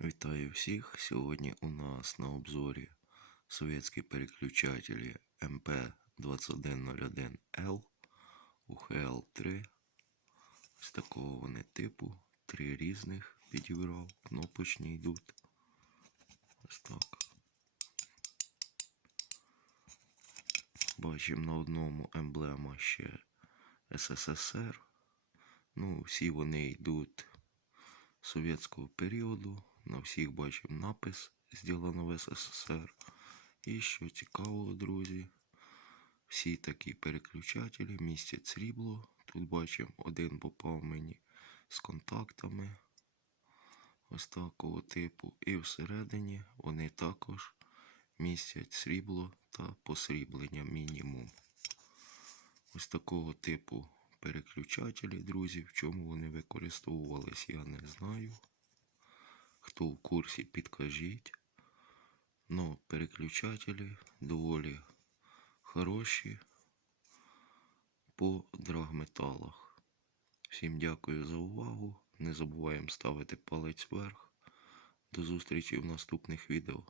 Вітаю всіх! Сьогодні у нас на обзорі совєтські переключателі МП2101L UHL3. Ось такого вони типу. Три різних підібрав. Кнопочні йдуть. Ось так. Бачимо на одному емблема ще СССР. Ну, всі вони йдуть совєтського періоду. На всіх бачимо напис «Зроблено в СССР. І що цікаво, друзі, всі такі переключателі містять срібло. Тут бачимо, один попав мені з контактами ось такого типу. І всередині вони також містять срібло та посріблення мінімум. Ось такого типу переключателі, друзі. В чому вони використовувались, я не знаю. Хто в курсі, підкажіть. Ну, переключателі доволі хороші по драгметалах. Всім дякую за увагу. Не забуваємо ставити палець вверх. До зустрічі в наступних відео.